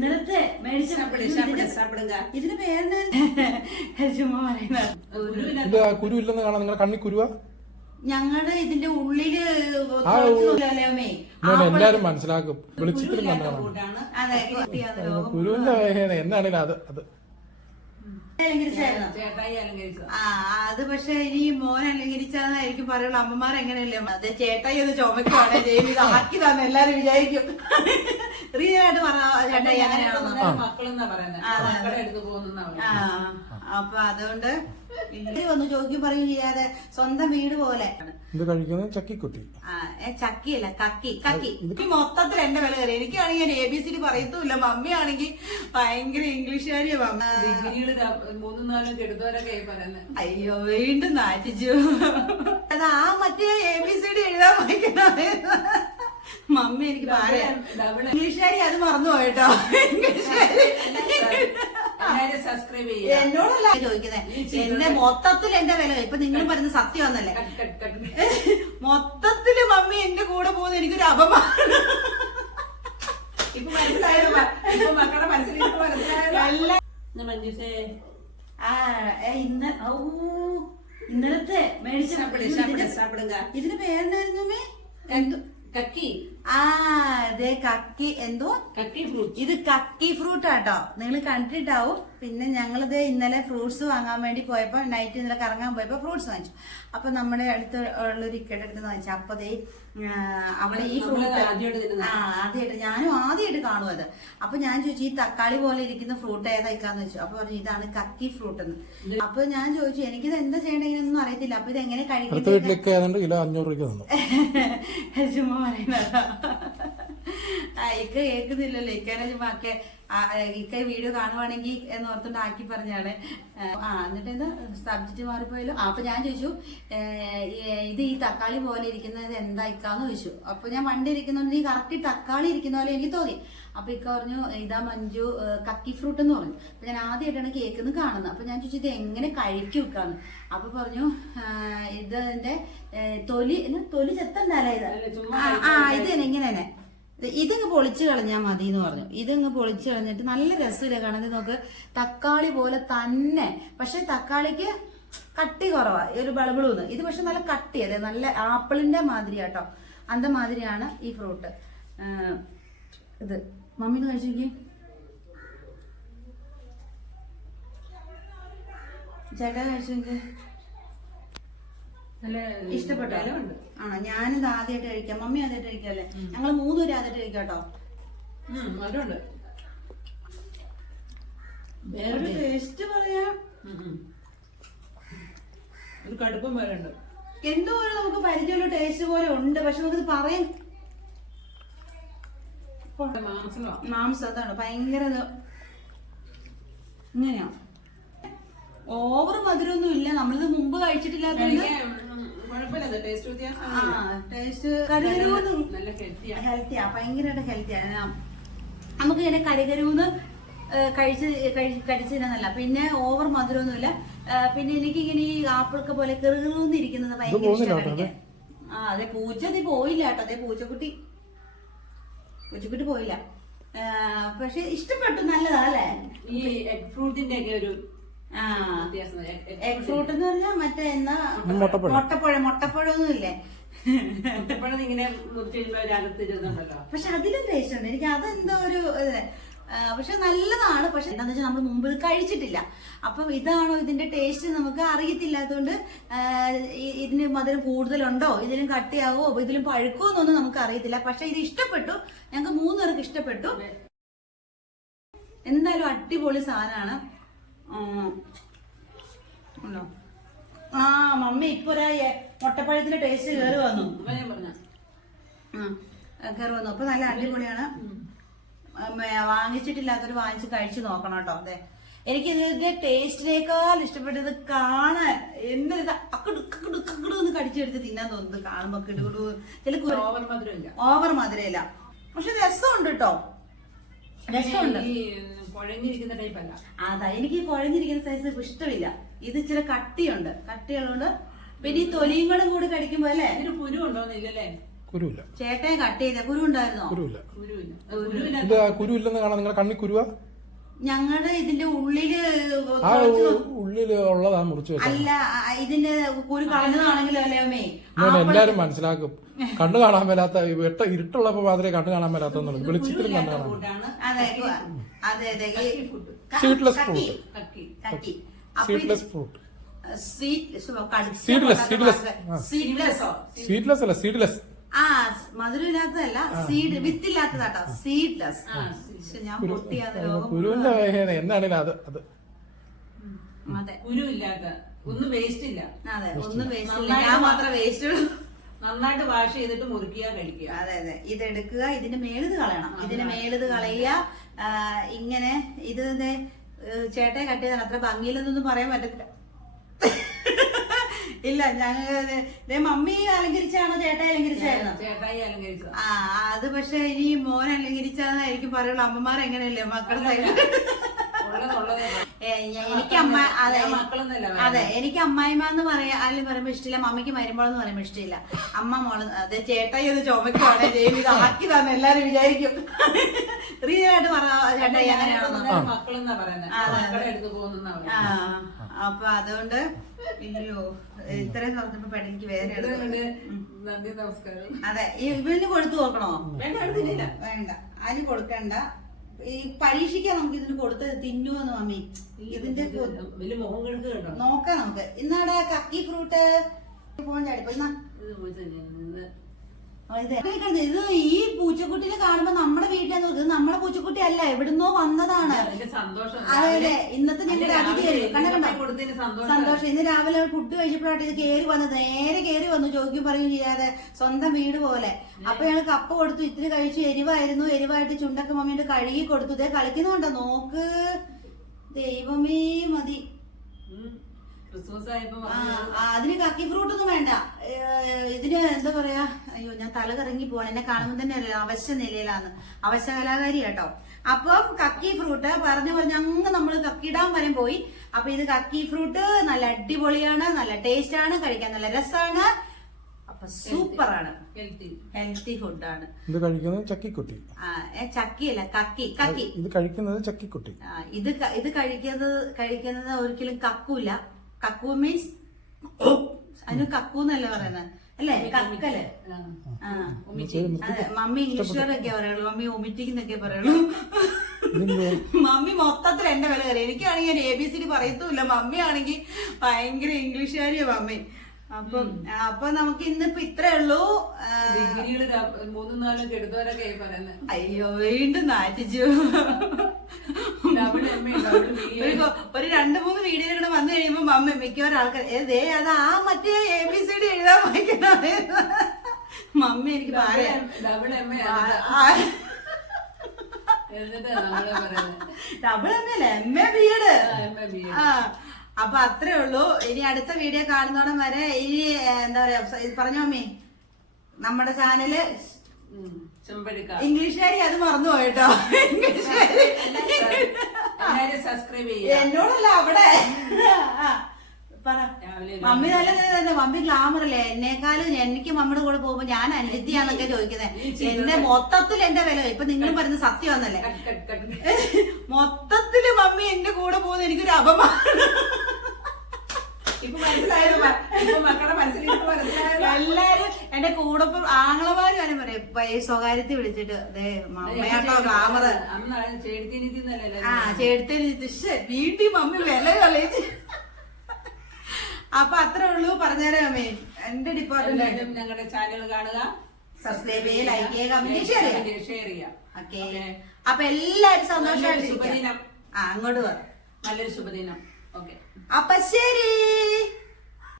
ഇന്നലത്തെ മേടിച്ച ഇതിന് പേരെന്താ ചുമ്മാ പറയുന്നത് കുരു ഇല്ലെന്ന് കാണാൻ നിങ്ങളുടെ കണ്ണി കുരുവാ ഞങ്ങളുടെ ഇതിന്റെ ഉള്ളില് എല്ലാരും മനസ്സിലാക്കും വെളിച്ചത്തിൽ കുരുവിന്റെ എന്താണേലും അത് അത് പക്ഷെ ഇനി മോൻ അലങ്കരിച്ചാന്നായിരിക്കും പറയുള്ളൂ. അമ്മമാർ എങ്ങനെയല്ലേ അതെ ചേട്ടായി ഒന്ന് ചുമക്കുവാണ് ജയിലിൽ ആക്കി തന്നെ എല്ലാരും വിചാരിക്കും. റിയൽ ആയിട്ട് പറഞ്ഞ ചേട്ടായി അങ്ങനെയാണെന്ന് അപ്പൊ അതുകൊണ്ട് ഒന്ന് ചോദിക്കും പറയും ചെയ്യാതെ സ്വന്തം വീട് പോലെ ചക്കിക്കുട്ടി ചക്കിയല്ല കക്കി കക്കി മൊത്തത്തിൽ എന്റെ വില കയറി. എനിക്കാണെങ്കിൽ ഞാൻ ABCD പറയത്തുമില്ല. മമ്മി ആണെങ്കിൽ ഭയങ്കര ഇംഗ്ലീഷുകാരിയാ. അയ്യോ വീണ്ടും നാറ്റിച്ചു. അത് ആ മറ്റേ ABCD എഴുതാൻ വായിക്കണ മമ്മി എനിക്ക് ഇംഗ്ലീഷുകാരി അത് മറന്നു പോയിട്ടോ. എന്നോടല്ല ചോദിക്കുന്നത്, എന്നെ മൊത്തത്തിൽ എന്റെ വില ഇപ്പൊ നിങ്ങൾ പറയുന്ന സത്യം വന്നല്ലേ. മൊത്തത്തില് മമ്മി എന്റെ കൂടെ പോകുന്ന എനിക്കൊരു അപമാനം. ഇപ്പൊ മനസ്സിലായത് മക്കളുടെ ഇന്നലത്തെ മേടിച്ച ഇതിന് പേരെന്തായിരുന്നു? കക്കി. അതെ കക്കി. എന്തോ കക്കി ഫ്രൂട്ട്. ഇത് കക്കി ഫ്രൂട്ട് ആട്ടോ. നിങ്ങൾ കണ്ടിട്ടാവും. പിന്നെ ഞങ്ങളിത് ഇന്നലെ ഫ്രൂട്ട്സ് വാങ്ങാൻ വേണ്ടി പോയപ്പോ നൈറ്റ് ഇന്നലെ കറങ്ങാൻ പോയപ്പോ ഫ്രൂട്ട്സ് വാങ്ങിച്ചു. അപ്പൊ നമ്മുടെ അടുത്ത് ഉള്ളൊരു ഇക്കയുടെ അടുത്ത് വാങ്ങിച്ചു. അപ്പൊ അവിടെ ഈ ഫ്രൂട്ട് ആദ്യമായിട്ട് ഞാനും ആദ്യമായിട്ട് കാണും അത്. അപ്പൊ ഞാൻ ചോദിച്ചു ഈ തക്കാളി പോലെ ഇരിക്കുന്ന ഫ്രൂട്ട് ഏതായിക്കാന്ന് വെച്ചു. അപ്പൊ പറഞ്ഞു ഇതാണ് കക്കി ഫ്രൂട്ട് എന്ന്. അപ്പൊ ഞാൻ ചോദിച്ചു എനിക്കിത് എന്താ ചെയ്യണമെന്നൊന്നും അറിയത്തില്ല. അപ്പൊ ഇത് എങ്ങനെ കഴിക്കും? ചുമ്മാ പറയുന്നതാ. ഇക്ക കേൾക്കുന്നില്ലല്ലോ. ഇക്കനെ ചുമ്മാക്കെ ഇക്ക വീഡിയോ കാണുവാണെങ്കിൽ എന്ന് ഓർത്തോണ്ട് ആക്കി പറഞ്ഞാണ്. എന്നിട്ട് എന്താ സബ്ജക്റ്റ് മാറിപ്പോയല്ലോ. അപ്പൊ ഞാൻ ചോദിച്ചു ഇത് ഈ തക്കാളി പോലെ ഇരിക്കുന്നത് എന്താ ഇക്കാന്ന് ചോദിച്ചു. അപ്പൊ ഞാൻ വണ്ടി ഇരിക്കുന്നോണ്ട് ഈ കറക്റ്റ് തക്കാളി ഇരിക്കുന്ന പോലെ എനിക്ക് തോന്നി. അപ്പൊ ഇക്ക പറഞ്ഞു ഇതാ മഞ്ജു കക്കി ഫ്രൂട്ട് എന്ന് പറഞ്ഞു. അപ്പൊ ഞാൻ ആദ്യമായിട്ടാണ് കേൾക്കുന്നത് കാണുന്നത്. അപ്പൊ ഞാൻ ചോദിച്ചു ഇത് എങ്ങനെ കഴിക്കും ഇക്കാന്ന്. അപ്പൊ പറഞ്ഞു ഇതിന്റെ തൊലി ചെത്തണ്ടല്ലേ ഇത്. ഇത് ഇങ്ങനെ തന്നെ ഇതങ്ങ് പൊളിച്ചു കളഞ്ഞാൽ മതി എന്ന് പറഞ്ഞു. ഇതങ്ങ് പൊളിച്ചു കളഞ്ഞിട്ട് നല്ല രസമില്ല കാണുന്നത്. നോക്ക് തക്കാളി പോലെ തന്നെ. പക്ഷെ തക്കാളിക്ക് കട്ടി കുറവാ ഒരു ബളബിളൂന്ന്. ഇത് പക്ഷെ നല്ല കട്ടി. അതെ നല്ല ആപ്പിളിന്റെ മാതിരിയാട്ടോ. അന്ത മാതിരിയാണ് ഈ ഫ്രൂട്ട്. ഇത് മമ്മി കഴിച്ചു ചേട്ടാ കഴിച്ചു ഇഷ്ടപ്പെട്ടോ? ആണോ? ഞാനിത് ആദ്യമായിട്ട് കഴിക്കാം. മമ്മി ആദ്യമായിട്ട് കഴിക്കാല്ലേ? ഞങ്ങൾ മൂന്നുപേരും ആദ്യമായിട്ട് കഴിക്കാട്ടോ. വേറൊരു ടേസ്റ്റ് പറയാ ഒരു കടുപ്പം പോലെ ഉണ്ട്. എന്തോ നമുക്ക് പരിചയമുള്ള ടേസ്റ്റ് പോലെ ഉണ്ട്. പക്ഷെ നമുക്കിത് പറയാൻ മാംസം അതാണ് ഭയങ്കര ഇങ്ങനെയാ. ഓവർ മധുരമൊന്നും ഇല്ല. നമ്മളിത് മുമ്പ് കഴിച്ചിട്ടില്ലാത്തതുകൊണ്ട് ഹെൽത്തിയാ. ഭയങ്കരമായിട്ട് ഹെൽത്തിയാണ്. നമുക്ക് ഇങ്ങനെ കരുകരുന്ന് കഴിച്ചിരുന്നല്ല. പിന്നെ ഓവർ മധുരമൊന്നുമില്ല. പിന്നെ എനിക്കിങ്ങനെ ഈ ആപ്പിളൊക്കെ പോലെ കെറുകെറുന്നിരിക്കുന്നത് ഭയങ്കര ഇഷ്ടമാണ്. അതെ പൂച്ചതി പോയില്ല കേട്ടോ. അതെ പൂച്ചക്കുട്ടി പോയില്ല. പക്ഷെ ഇഷ്ടപ്പെട്ടു. നല്ലതാ അല്ലേ? ഈ എഗ് ഫ്രൂട്ടിന്റെ ഒക്കെ ഒരു എഗ് ഫ്രൂട്ട് എന്ന് പറഞ്ഞാൽ മറ്റേ എന്നാ മുട്ടപ്പഴം ഒന്നും ഇല്ലേ? മുട്ടപ്പഴം ഇങ്ങനെ മുറിച്ചിരുന്നല്ലോ. പക്ഷെ അതിലും ടേസ്റ്റ് ഉണ്ട്. എനിക്ക് അതെന്തോ ഒരു പക്ഷെ നല്ലതാണ്. പക്ഷെ എന്താന്ന് വെച്ചാൽ നമ്മൾ മുമ്പ് ഇത് കഴിച്ചിട്ടില്ല. അപ്പം ഇതാണോ ഇതിന്റെ ടേസ്റ്റ് നമുക്ക് അറിയത്തില്ലാത്തതുകൊണ്ട് ഇതിന് മധുരം കൂടുതലുണ്ടോ, ഇതിലും കട്ടിയാവോ, ഇതിലും പഴുക്കോ എന്നൊന്നും നമുക്ക് അറിയത്തില്ല. പക്ഷെ ഇത് ഇഷ്ടപ്പെട്ടു. ഞങ്ങൾക്ക് മൂന്നുപേർക്ക് ഇഷ്ടപ്പെട്ടു. എന്തായാലും അടിപൊളി സാധനമാണ്. മമ്മി ഇപ്പൊ മുട്ടപ്പഴത്തിന്റെ ടേസ്റ്റ് കയറി വന്നു. അപ്പൊ നല്ല അടിപൊളിയാണ്. വാങ്ങിച്ചിട്ടില്ലാത്തൊരു വാങ്ങിച്ച് കഴിച്ചു നോക്കണം കേട്ടോ. അതെ എനിക്ക് ഇതിന്റെ ടേസ്റ്റിനേക്കാൾ ഇഷ്ടപ്പെട്ടത് കാണാൻ എന്തൊരു അക്കടുക്കടുക്കടുന്ന് കടിച്ചെടുത്ത് തിന്നാൻ തോന്നുന്നത് കാണുമ്പോ. കിടുകിടു ചില ഓവർ മധുരയില്ല. പക്ഷെ രസമുണ്ട് കേട്ടോ. രസമുണ്ട്. അതാ എനിക്ക് കുഴഞ്ഞിരിക്കുന്ന സൈസ് ഇഷ്ടമില്ല. ഇത് ഇച്ചിരി കട്ടിയുണ്ട്. കട്ടിയുള്ളതുകൊണ്ട് പിന്നെ ഈ തൊലിയും കൂടെ കടിക്കുമ്പോ അല്ലേ ഇതിന് കുരു ഉണ്ടോന്നില്ലല്ലേ? കുരുവില്ല. ചേട്ടയെ കട്ട് ചെയ്ത കുരു ഉണ്ടായിരുന്നോ? കുരുവില്ല. കുരുവില്ല. ഇത് ആ കുരു ഇല്ലെന്ന് കാണാൻ നിങ്ങളുടെ കണ്ണി കുരുവാ? ഞങ്ങളുടെ ഇതിന്റെ ഉള്ളില് ആ ഉള്ളില് ഉള്ളതാ മുറിച്ച് വെച്ചത്. അല്ല, ഇതിന്റെ കുരു കളഞ്ഞതാണെങ്കിലും അല്ലേ അമ്മേ? എല്ലാരും മനസ്സിലാക്കും. കണ്ണു കാണാൻ മേലാത്ത ഇരുട്ടുള്ളപ്പോ മാത്രമേ കണ്ണു കാണാൻ മേലാത്തെന്നുള്ളൂ. വെളിച്ചത്തിലും കണ്ണു കാണാൻ. അതെ അതെ അതെ. Seedless fruit. Seedless fruit. Seedless അല്ല, സീഡ്ലെസ്. ആ, മധുരമില്ലാത്തതല്ല, സീഡ് വിത്തില്ലാത്തതാട്ടോ, സീഡ്ലെസ്. ഞാൻ പൊട്ടിയാതെ കുരുവിന്റെ എന്നാണേലും അത് അതെ, കുരുവില്ലാത്ത ഒന്നും വേസ്റ്റ് ഇല്ല. അതെ, ഒന്നും വേസ്റ്റ് ഇല്ല. ഞാൻ മാത്രം വേസ്റ്റ് ഉള്ളൂ. നന്നായിട്ട് വാഷ് ചെയ്തിട്ട് മുറിക്കുക, കഴിക്കുക. അതെ അതെ. ഇതെടുക്കുക, ഇതിന്റെ മേളിത് കളയണം, ഇതിന്റെ മേളിത് കളയുക. ഇങ്ങനെ ഇത് ചേട്ടയെ കട്ട് ചെയ്താൽ അത്ര ഭംഗിയിലൊന്നും പറയാൻ പറ്റത്തില്ല. ഇല്ല, ഞങ്ങൾ മമ്മി അലങ്കരിച്ചാണോ ചേട്ടായി അലങ്കരിച്ചായിരുന്നോ? ചേട്ടായി അലങ്കരിച്ചത്. ആ, അത് പക്ഷെ ഇനി മോൻ അലങ്കരിച്ചാന്നായിരിക്കും പറയുള്ളൂ. അമ്മമാർ എങ്ങനെയല്ലേ മക്കളുടെ സൈഡ്. എനിക്ക് അതെ, എനിക്ക് അമ്മായിമ്മ എന്ന് പറയാ അല്ലെങ്കിൽ പറയുമ്പോ ഇഷ്ടമില്ല, മമ്മിക്ക് മരുമ്പോളെന്ന് പറയുമ്പോ ഇഷ്ടമില്ല. അമ്മ മോള് അതെ ചേട്ടായി ഒന്ന് ചുമക്കുവാണേ ഇത് ആക്കി തന്നെ എല്ലാരും വിചാരിക്കും. റിയലായിട്ട് പറ ചേട്ടായി അങ്ങനെയാണെന്ന്. മക്കളെന്നാ പറയുന്നത്. അപ്പൊ അതുകൊണ്ട് അയ്യോ ഇത്രയും പറഞ്ഞപ്പോ പെട്ടെന്ന് വേദന എടുക്കും. നന്ദി, നമസ്കാരം. അതെ, ഇവന് കൊടുത്തു നോക്കണോ? വേണ്ട, വേണ്ട, അതിന് കൊടുക്കണ്ട. ഈ പരീക്ഷിക്കാൻ നമുക്ക് ഇതിന് കൊടുത്ത് തിന്നുവെന്ന് മമ്മി. ഇതിന്റെ വലിയ മുഖം കെടുത്ത് കേട്ടോ. നോക്കാം നമുക്ക്. ഇന്നാടെ കക്കി ഫ്രൂട്ട് ഫോൺ ചാടിപ്പോ ഇത് ഈ പൂച്ചക്കുട്ടിനെ കാണുമ്പോ നമ്മുടെ വീട്ടിലെ നോക്കുന്നത്. നമ്മുടെ പൂച്ചക്കുട്ടി അല്ല, എവിടുന്നോ വന്നതാണ്. അതെ അതെ, ഇന്നത്തെ ഞങ്ങളുടെ അതിഥി സന്തോഷം. ഇന്ന് രാവിലെ ഫുഡ് കഴിച്ചപ്പോഴാണ് ഇത് കേറി വന്നത്. നേരെ കേറി വന്നു, ചോദിക്കും പറയും ചെയ്യാതെ, സ്വന്തം വീട് പോലെ. അപ്പൊ ഞങ്ങൾ കപ്പ കൊടുത്തു, ഇത്തിരി കഴിച്ചു. എരിവായിരുന്നു, എരിവായിട്ട് ചുണ്ടൊക്കെ മമ്മിയുടെ കഴുകി കൊടുത്തു. ഇതേ കളിക്കുന്നുണ്ടോ നോക്ക്. ദൈവമേ മതി. അതിന് കക്കി ഫ്രൂട്ട് ഒന്നും വേണ്ട. ഇതിന് എന്താ പറയാ, അയ്യോ ഞാൻ തല കറങ്ങി പോവാണ്. എന്നെ കാണുമ്പോൾ തന്നെ അവശ്യ നിലയിലാണ്, അവശ്യ കലാകാരി കേട്ടോ. അപ്പം കക്കി ഫ്രൂട്ട് പറഞ്ഞു അങ്ങ് നമ്മള് കക്കിടാൻ വരെ പോയി. അപ്പൊ ഇത് കക്കി ഫ്രൂട്ട് നല്ല അടിപൊളിയാണ്, നല്ല ടേസ്റ്റ് ആണ്, കഴിക്കാൻ നല്ല രസമാണ്. അപ്പൊ സൂപ്പറാണ്, ഹെൽത്തി ഫുഡാണ്. ഇത് കഴിക്കുന്നത് ചക്കിക്കുട്ടി. ചക്കിയല്ല, കക്കി. കക്കി ഇത് കഴിക്കുന്നത് ചക്കിക്കുട്ടി. ഇത് കഴിക്കുന്നത് ഒരിക്കലും കക്കൂല. കക്കു മീൻസ് അതിന് കക്കൂന്നല്ല പറയുന്നത് അല്ലേ, കക്കല്. അതെ, മമ്മി ഇംഗ്ലീഷുകാരൊക്കെ പറയുള്ളൂ, മമ്മി ഒമിറ്റിക്കുന്നൊക്കെ പറയുള്ളൂ. മമ്മി മൊത്തത്തിൽ എന്റെ വില കയറി. എനിക്കാണെങ്കിൽ ഞാൻ ABCD പറയത്തുമില്ല, മമ്മി ആണെങ്കിൽ ഭയങ്കര ഇംഗ്ലീഷുകാരിയാ മമ്മി. അപ്പൊ നമുക്ക് ഇന്നിപ്പോ ഇത്രേ ഉള്ളൂ. ഡിഗ്രികള് 3-4 എടുത്തവരൊക്കെ പറയുന്നത്. അയ്യോ വീണ്ടും നാറ്റിച്ചു. ഒരു 2-3 വീഡിയോ കൂടെ വന്നു കഴിയുമ്പോ മമ്മി മിക്കവാറും ആൾക്കാർ അത് ആ മറ്റേ ABCD എഴുതാൻ വായിക്കണ മമ്മി എനിക്ക് ഡബിൾ എം അല്ലേ, MA BEd. അപ്പൊ അത്രേ ഉള്ളൂ. ഇനി അടുത്ത വീഡിയോ കാണുന്നോടം വരെ ഇനി എന്താ പറയാ പറഞ്ഞോ മമ്മി, നമ്മുടെ ചാനല് ഇംഗ്ലീഷുകാരി അത് മറന്നു പോയിട്ടോ. എന്നോടല്ല അവിടെ മമ്മി നല്ല മമ്മി ഗ്ലാമർ അല്ലേ എന്നെക്കാളും. എനിക്ക് മമ്മിയുടെ കൂടെ പോകുമ്പോ ഞാൻ അനുജത്തിയാന്നൊക്കെ ചോദിക്കുന്നത്. എന്നെ മൊത്തത്തിൽ എന്റെ വില ഇപ്പൊ നിങ്ങൾ പറയുന്നത് സത്യമാന്നല്ലേ, മൊത്തത്തില് മമ്മി എന്റെ കൂടെ പോകുന്നത് എനിക്കൊരു അപമാനം. എല്ലാരും എന്റെ കൂടെ ആങ്ങളമാരും വരെ പറയും സ്വകാര്യത്തിൽ വിളിച്ചിട്ട് മമ്മയാട്ടോ ഗ്ലാമർ. ചേട്ടത്തി വീട്ടിൽ മമ്മി വില കളയുന്നു. അപ്പൊ അത്രേ ഉള്ളൂ, പറഞ്ഞേരാ മമ്മി. എന്റെ ഡിപ്പാർട്ട്മെന്റ് ഞങ്ങളുടെ ചാനൽ കാണുക, സബ്സ്ക്രൈബ് ചെയ്യുക, ലൈക്ക് ചെയ്യുക, കമന്റ് ഷെയർ ചെയ്യുക. ഓക്കെ, അപ്പൊ എല്ലാരും സന്തോഷമായിട്ട് അങ്ങോട്ട് പറ. നല്ലൊരു ശുഭദിനം. ഓക്കെ, അപ്പൊ ശരി.